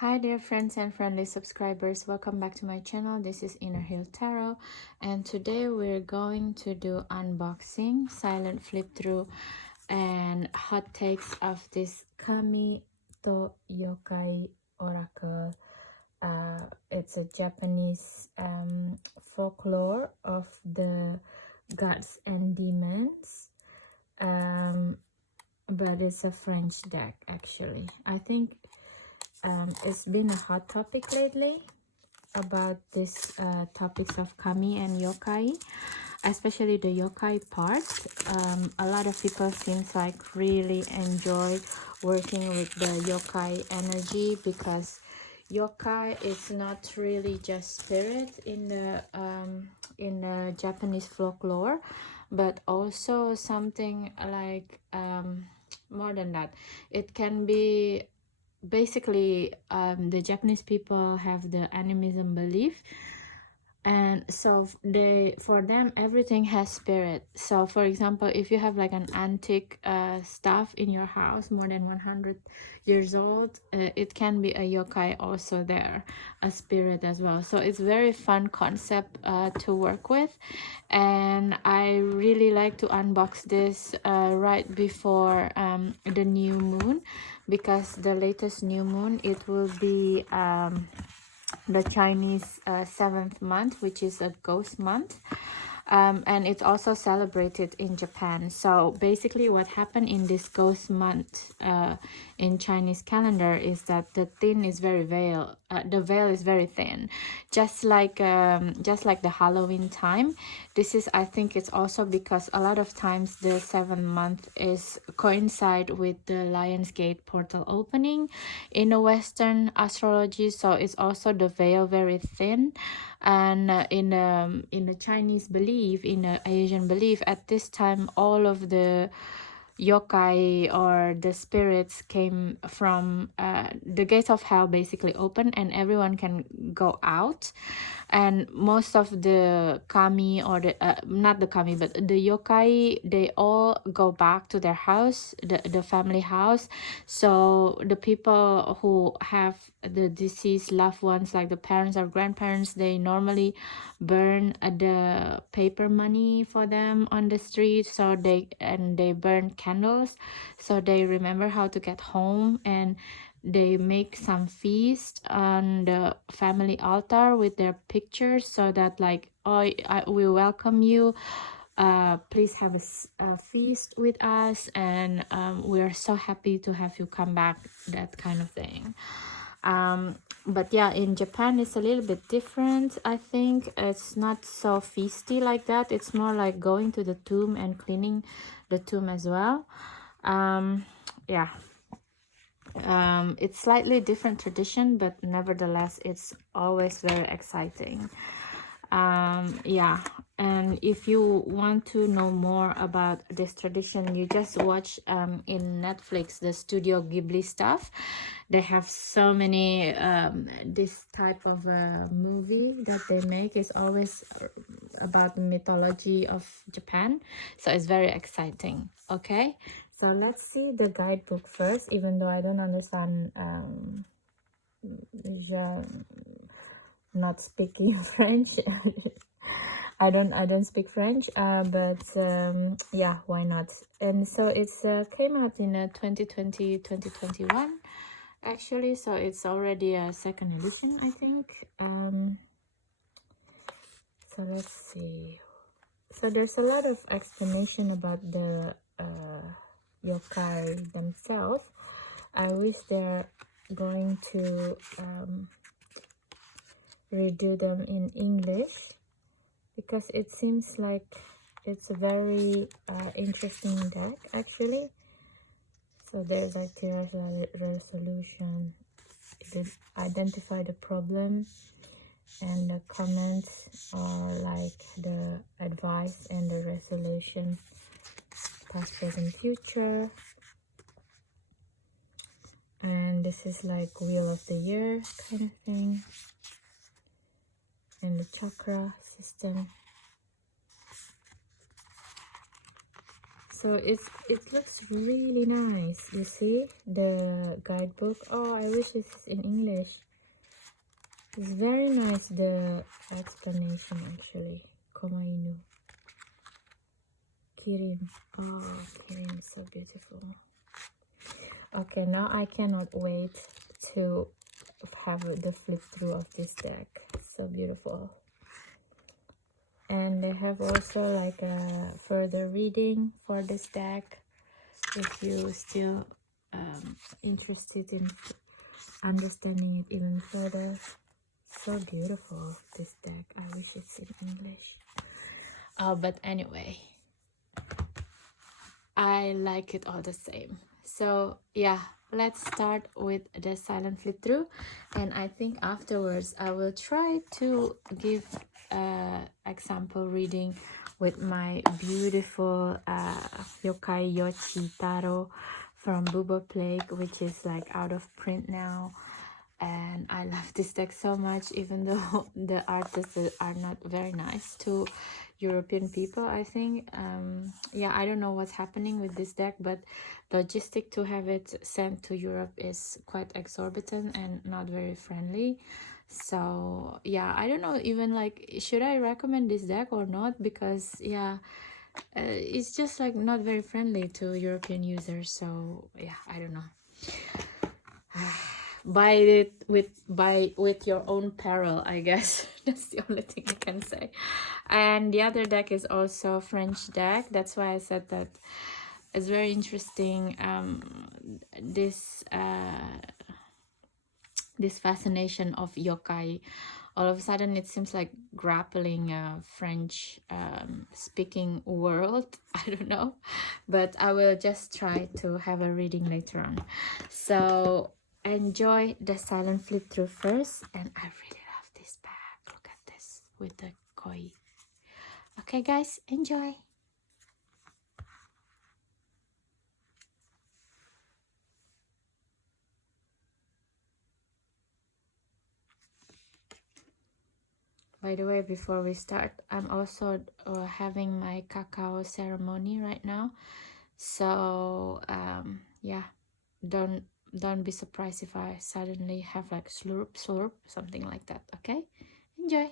Hi dear friends and friendly subscribers, welcome back to my channel. This is Inner Hill Tarot, and today we're going to do unboxing, silent flip through, and hot takes of this Kami to Yokai Oracle. It's a Japanese folklore of the gods and demons, but it's a French deck actually. I think it's been a hot topic lately about this topics of kami and yokai, especially the yokai part. A lot of people seems like really enjoy working with the yokai energy, because yokai is not really just spirit in the Japanese folklore, but also something like more than that. It can be basically the Japanese people have the animism belief, and so for them everything has spirit. So for example, if you have like an antique stuff in your house more than 100 years old, it can be a yokai also there, a spirit as well. So it's very fun concept to work with, and I really like to unbox this right before the new moon, because the latest new moon, it will be the Chinese 7th month, which is a ghost month. And it's also celebrated in Japan. So basically what happened in this ghost month in Chinese calendar is that the veil is very thin, just like the Halloween time. This is, I think it's also because a lot of times the 7th month is coincide with the Lionsgate portal opening in the Western astrology, so it's also the veil very thin. And in the Chinese belief, in the Asian belief, at this time all of the yokai or the spirits came from the gates of hell basically open, and everyone can go out. And most of the kami, or the not the kami but the yokai, they all go back to their house, the family house. So the people who have the deceased loved ones, like the parents or grandparents, they normally burn the paper money for them on the street. So they burn candles, so they remember how to get home, and they make some feast on the family altar with their pictures, so that like, oh, we welcome you, please have a feast with us, and we're so happy to have you come back, that kind of thing. But yeah, in Japan it's a little bit different. I think it's not so feisty like that. It's more like going to the tomb and cleaning the tomb as well. Yeah, it's slightly different tradition, but nevertheless it's always very exciting. Yeah, and if you want to know more about this tradition, you just watch in Netflix the Studio Ghibli stuff. They have so many this type of movie that they make is always about the mythology of Japan, so it's very exciting. Okay, so let's see the guidebook first, even though I don't understand not speaking French. I don't speak French, but yeah, why not? And so it's came out in 2020 2021 actually, so it's already a second edition, I think. So let's see. So there's a lot of explanation about the yokai themselves. I wish they're going to redo them in English, because it seems like it's a very interesting deck actually. So there's like the resolution, identify the problem, and the comments are like the advice and the resolution, past, present, future. And this is like wheel of the year kind of thing, and the chakra system. So it looks really nice. You see the guidebook. Oh, I wish this is in English. It's very nice, the explanation actually. Komainu. Kirim. Oh, Kirim is so beautiful. Okay, now I cannot wait to have the flip through of this deck. So beautiful. And they have also like a further reading for this deck if you still interested in understanding it even further. So beautiful, this deck. I wish it's in English. But anyway, I like it all the same. So yeah, let's start with the silent flip through, and I think afterwards I will try to give example reading with my beautiful Yokai Yochi Taro from Booba Plague, which is like out of print now. And I love this deck so much, even though the artists are not very nice to European people, I think. Yeah, I don't know what's happening with this deck, but logistic to have it sent to Europe is quite exorbitant and not very friendly. So yeah, I don't know even like, should I recommend this deck or not? Because yeah, it's just like not very friendly to European users. So yeah, I don't know. Buy it with your own peril, I guess. That's the only thing I can say. And the other deck is also French deck. That's why I said that it's very interesting. This fascination of yokai, all of a sudden it seems like grappling a French speaking world. I don't know, but I will just try to have a reading later on. So enjoy the silent flip through first. And I really love this bag. Look at this with the koi. Okay guys, enjoy. By the way, before we start, I'm also having my cacao ceremony right now. So yeah, don't be surprised if I suddenly have like slurp slurp, something like that. Okay, enjoy.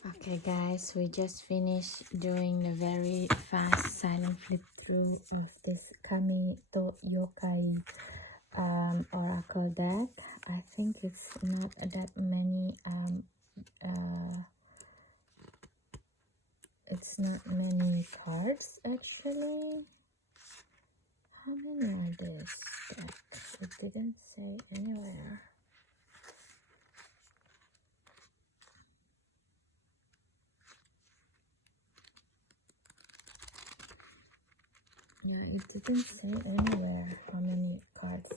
Okay guys, we just finished doing the very fast silent flip through of this Kami to Yokai oracle deck. I think it's not that many it's not many cards actually. How many are this deck? It didn't say anywhere. Yeah, it didn't say anywhere how many cards.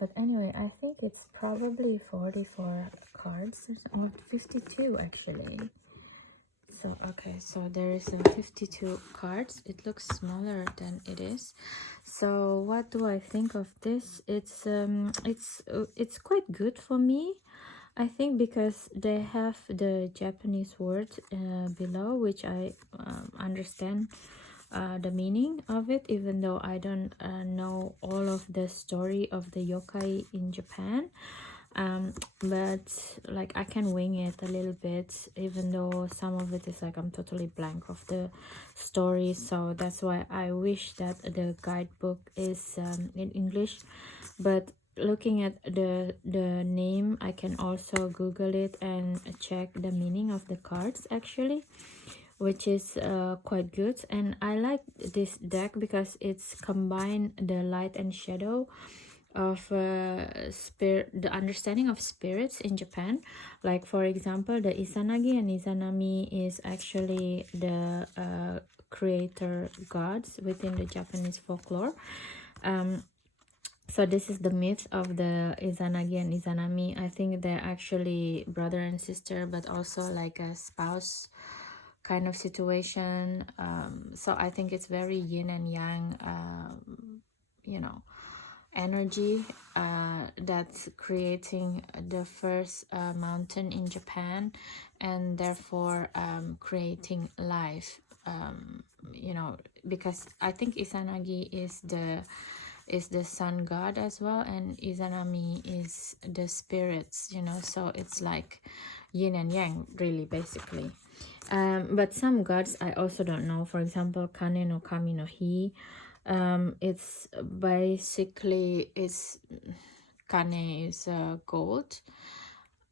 But anyway, I think it's probably 44 cards or 52 actually. So okay, so there is a 52 cards. It looks smaller than it is. So what do I think of this? It's quite good for me, I think, because they have the Japanese word below, which I understand the meaning of it, even though I don't know all of the story of the yokai in Japan. But like I can wing it a little bit, even though some of it is like I'm totally blank of the story. So that's why I wish that the guidebook is in English. But looking at the name, I can also Google it and check the meaning of the cards actually, which is quite good. And I like this deck because it's combined the light and shadow of spirit, the understanding of spirits in Japan. Like for example, the Izanagi and Izanami is actually the creator gods within the Japanese folklore. So this is the myth of the Izanagi and Izanami. I think they're actually brother and sister, but also like a spouse kind of situation. So I think it's very yin and yang, you know, energy that's creating the first mountain in Japan, and therefore creating life. You know, because I think Izanagi is the sun god as well, and Izanami is the spirits, you know, so it's like yin and yang really basically. But some gods I also don't know. For example, Kane no Kami no Hi, it's basically is Kane is gold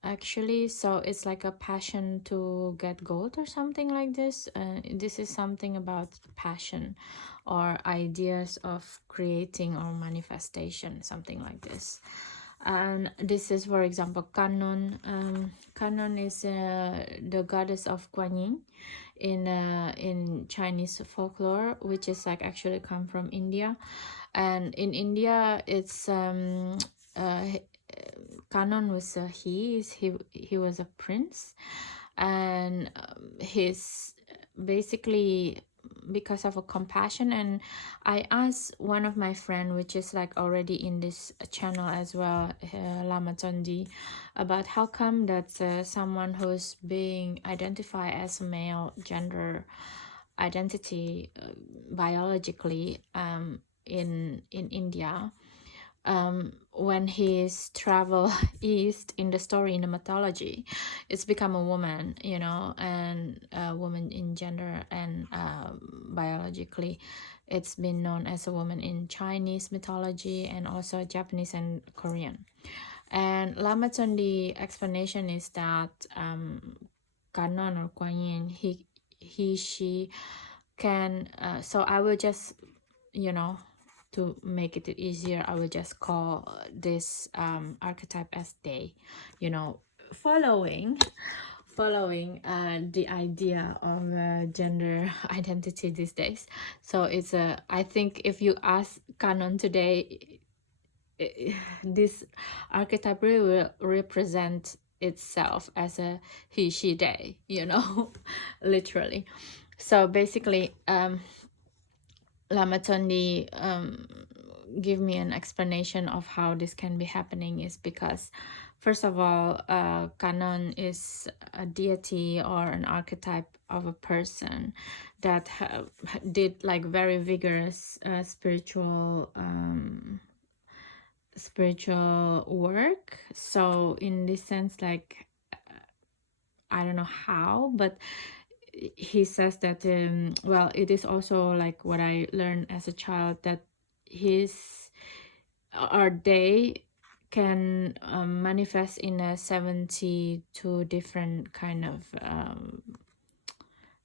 actually, so it's like a passion to get gold or something like this. This is something about passion or ideas of creating or manifestation, something like this. And this is, for example, Kanon. Kanon is the goddess of Guan Yin in Chinese folklore, which is like actually come from India. And in India it's uh, Kanon was he was a prince, and he's basically because of a compassion. And I asked one of my friend, which is like already in this channel as well, Lama Tondi, about how come that someone who's being identified as male gender identity biologically in India, when he's travel east in the story, in the mythology, it's become a woman, you know, and a woman in gender, and biologically it's been known as a woman in Chinese mythology and also Japanese and Korean. And Lama Tsondi explanation is that Kanon or Kuan Yin, she can so I will just, you know, to make it easier, I will just call this archetype as they, you know, following the idea of gender identity these days. So it's a, I think if you ask Canon today, this archetype really will represent itself as a he she they, you know, literally. So basically Lama Tondi give me an explanation of how this can be happening is because, first of all, Kanon is a deity or an archetype of a person that did like very vigorous spiritual work. So in this sense, like I don't know how, but he says that well, it is also like what I learned as a child, that his or they can manifest in a 72 different kind of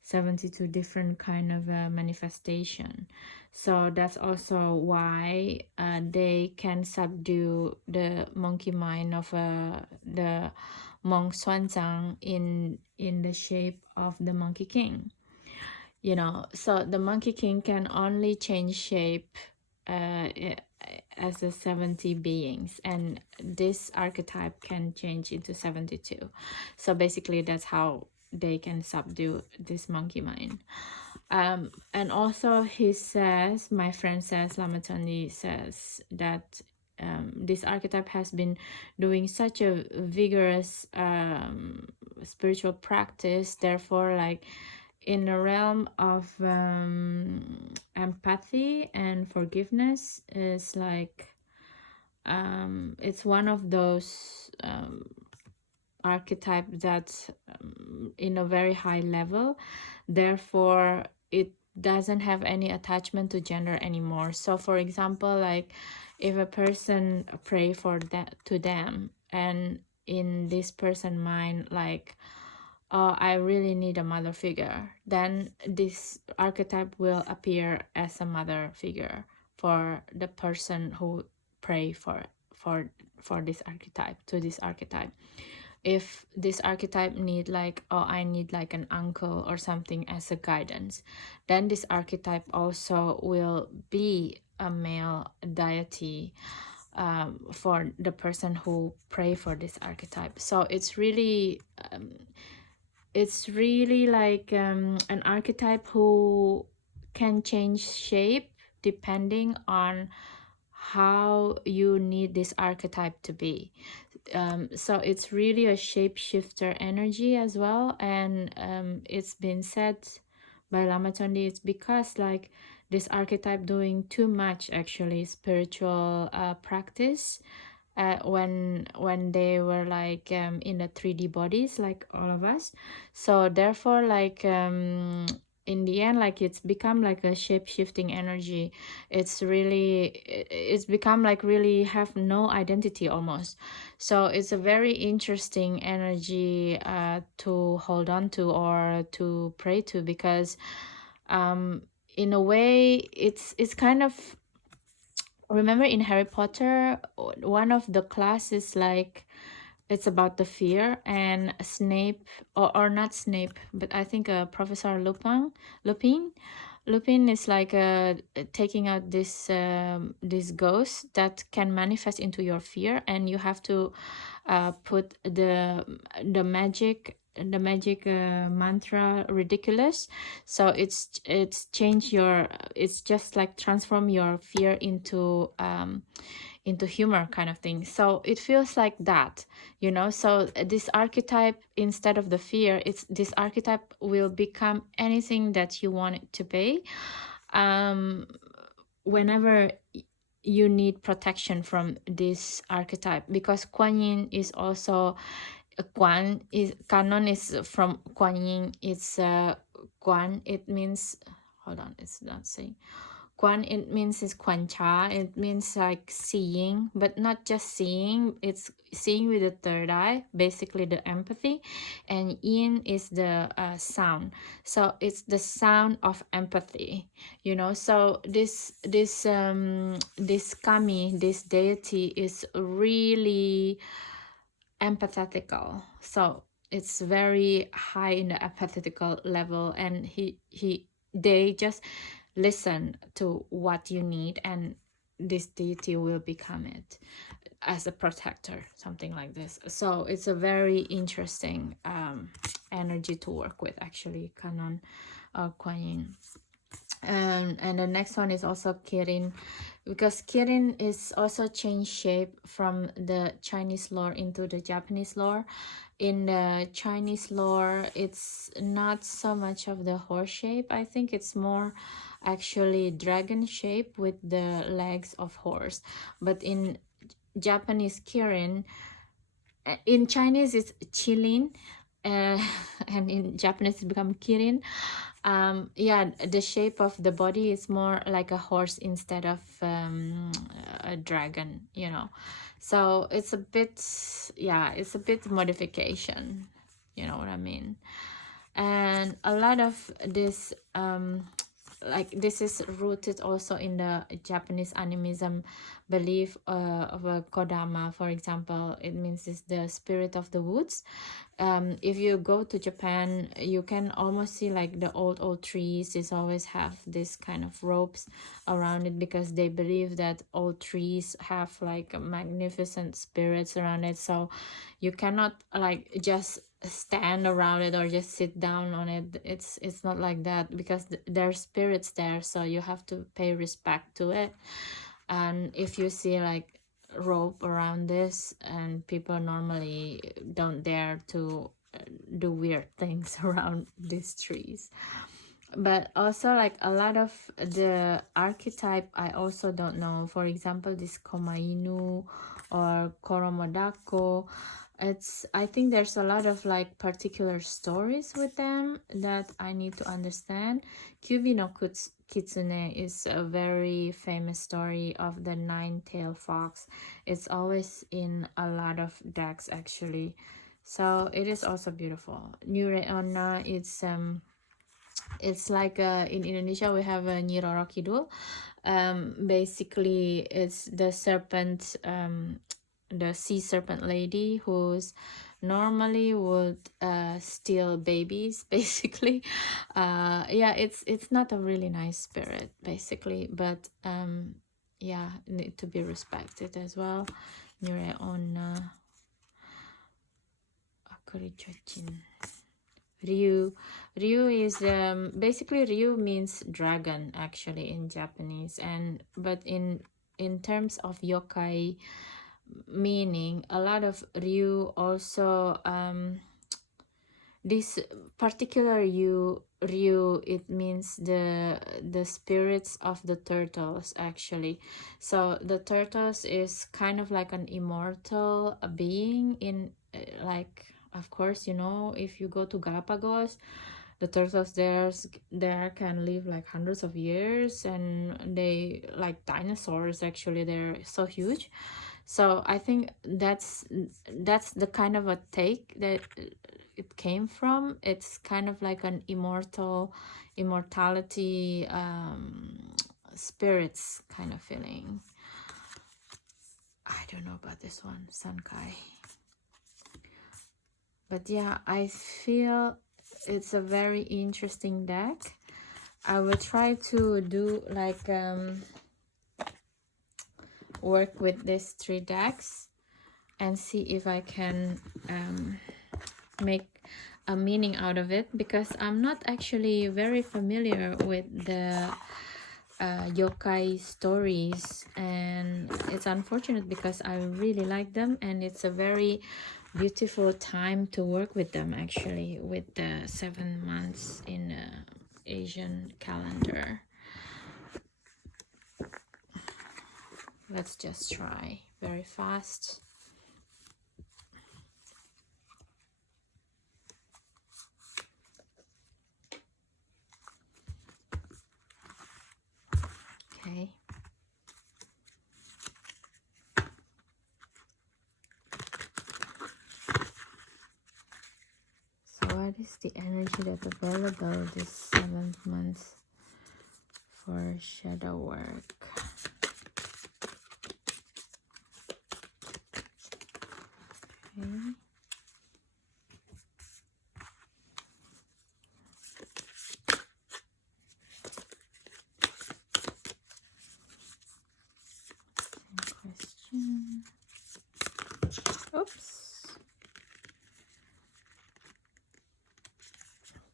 72 different kind of manifestation. So that's also why they can subdue the monkey mind of the monk Xuanzang in the shape of the monkey king. You know, so the monkey king can only change shape as the 70 beings, and this archetype can change into 72. So basically that's how they can subdue this monkey mind. And also he says, my friend says, Lama Tandi says that this archetype has been doing such a vigorous spiritual practice, therefore like in the realm of empathy and forgiveness is like it's one of those archetype that's in a very high level, therefore it doesn't have any attachment to gender anymore. So for example, like if a person pray for that to them, and in this person mind like, oh, I really need a mother figure, then this archetype will appear as a mother figure for the person who pray for for this archetype, to this archetype. If this archetype need like, oh, I need like an uncle or something as a guidance, then this archetype also will be a male deity for the person who pray for this archetype. So it's really like an archetype who can change shape depending on how you need this archetype to be. So it's really a shapeshifter energy as well. And it's been said by Lama Tondi, it's because like this archetype doing too much actually spiritual practice when they were like in the 3D bodies like all of us. So therefore like in the end, like it's become like a shape-shifting energy. It's become like really have no identity almost. So it's a very interesting energy to hold on to or to pray to, because in a way it's kind of, remember in Harry Potter, one of the classes like it's about the fear, and Snape, or not Snape, but I think Professor Lupin is like taking out this ghost that can manifest into your fear, and you have to put the magic mantra ridiculous. So it's change your, it's just like transform your fear into humor kind of thing. So it feels like that, you know. So this archetype, instead of the fear, it's this archetype will become anything that you want it to be whenever you need protection from this archetype. Because Kuan Yin is also Guan is canon is from Guan Yin. It's Guan. It means, hold on, it's not saying. Guan, it means is Quan Cha. It means like seeing, but not just seeing. It's seeing with the third eye, basically the empathy. And Yin is the sound. So it's the sound of empathy, you know. So this kami, this deity is really empathetical. So it's very high in the empathetical level, and they just listen to what you need, and this deity will become it as a protector, something like this. So it's a very interesting energy to work with, actually, Canon Kuan Yin. And the next one is also Kirin, because Kirin is also changed shape from the Chinese lore into the Japanese lore. In the Chinese lore, it's not so much of the horse shape. I think it's more actually dragon shape with the legs of horse. But in Japanese Kirin, in Chinese it's Qilin, and in Japanese it's become kirin. Yeah, the shape of the body is more like a horse instead of a dragon, you know. So it's a bit, yeah, it's a bit modification, you know what I mean. And a lot of this like this is rooted also in the Japanese animism belief of a kodama, for example. It means it's the spirit of the woods. If you go to Japan, you can almost see like the old trees is always have this kind of ropes around it, because they believe that old trees have like magnificent spirits around it. So you cannot like just stand around it or just sit down on it. It's not like that, because there are spirits there, so you have to pay respect to it. And if you see like rope around this, and people normally don't dare to do weird things around these trees. But also like a lot of the archetype I also don't know. For example, this Komainu or Koromodako, I think there's a lot of like particular stories with them that I need to understand. Kyubi no Kitsune is a very famous story of the nine-tailed fox. It's always in a lot of decks actually, so it is also beautiful. Nureonna, it's like in Indonesia we have a Nyi Roro Kidul. Basically it's the serpent, the sea serpent lady who's normally would steal babies basically. Yeah, it's not a really nice spirit basically, but yeah, need to be respected as well. Nure on Akuri Chochin. Ryu is basically Ryu means dragon actually in Japanese, and but in terms of yokai meaning, a lot of Ryu also this particular Ryu, it means the spirits of the turtles actually. So the turtles is kind of like an immortal being in like, of course, you know, if you go to Galapagos, the turtles there can live like hundreds of years, and they like dinosaurs actually, they're so huge. So I think that's the kind of a take that it came from. It's kind of like an immortality spirits kind of feeling. I don't know about this one, Sankai. But yeah, I feel it's a very interesting deck. I will try to do like work with these 3 decks and see if I can make a meaning out of it, because I'm not actually very familiar with the yokai stories, and it's unfortunate because I really like them, and it's a very beautiful time to work with them actually, with the 7 months in the Asian calendar. Let's just try very fast. Okay. So what is the energy that's available this 7th month for shadow work? Okay. Question. Oops.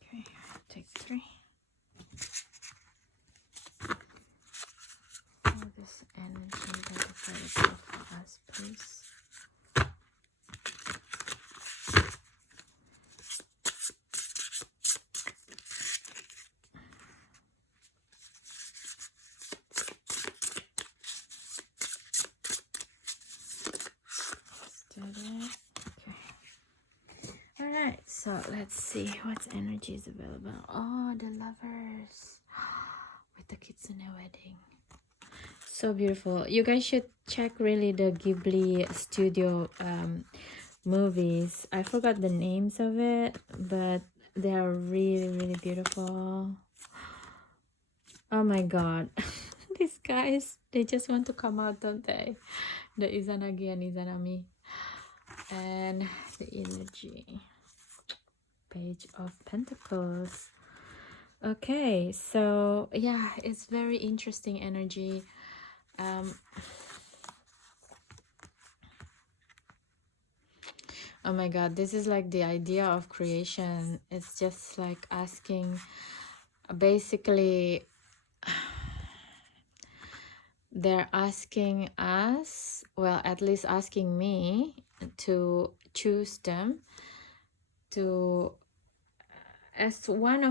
Okay, I'll take 3. All this energy that is available for us, please. So let's see what energy is available. Oh, the lovers with the kitsune wedding. So beautiful. You guys should check really the Ghibli studio movies. I forgot the names of it, but they are really, really beautiful. Oh my god. These guys, they just want to come out, don't they? The Izanagi and Izanami. And the energy. Page of Pentacles. Okay, so yeah, it's very interesting energy. Oh my god, this is like the idea of creation. It's just like asking, basically they're asking us, well, at least asking me to choose them to as one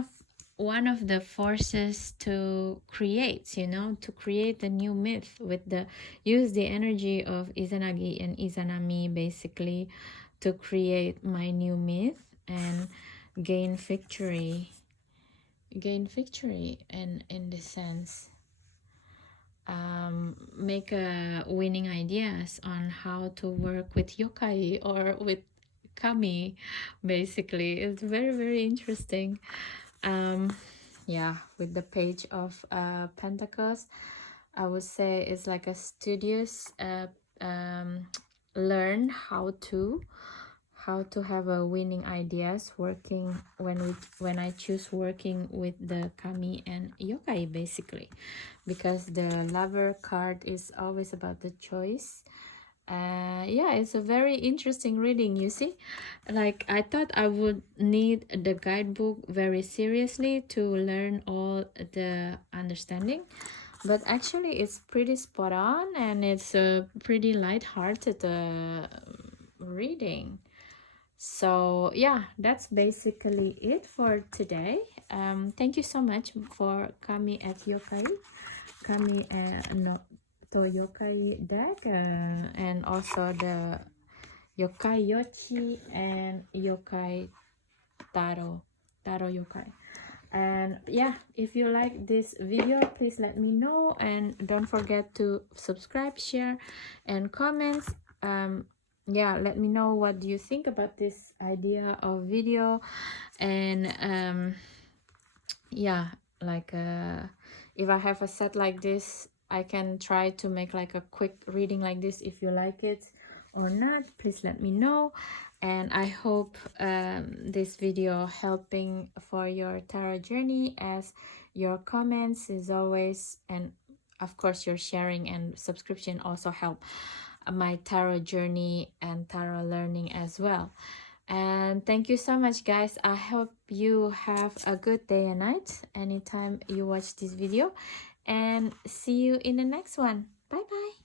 of the forces to create, you know, to create a new myth with the use the energy of Izanagi and Izanami basically to create my new myth and gain victory and in this sense make winning ideas on how to work with yokai or with kami. Basically, it's very, very interesting. Yeah, with the page of pentacles, I would say it's like a studious learn how to have a winning ideas working when I choose working with the kami and yokai, basically, because the lover card is always about the choice. Yeah, it's a very interesting reading, you see. Like, I thought I would need the guidebook very seriously to learn all the understanding, but actually it's pretty spot on, and it's a pretty light-hearted reading. So yeah, that's basically it for today. Thank you so much for coming at Yokai kami no to yokai deck and also the yokai yochi and yokai taro yokai. And yeah, if you like this video, please let me know, and don't forget to subscribe, share, and comments. Yeah, let me know what do you think about this idea of video. And yeah, like if I have a set like this, I can try to make like a quick reading like this. If you like it or not, please let me know. And I hope this video helping for your tarot journey, as your comments is always, and of course your sharing and subscription also help my tarot journey and tarot learning as well. And thank you so much, guys. I hope you have a good day and night anytime you watch this video, and see you in the next one. Bye bye.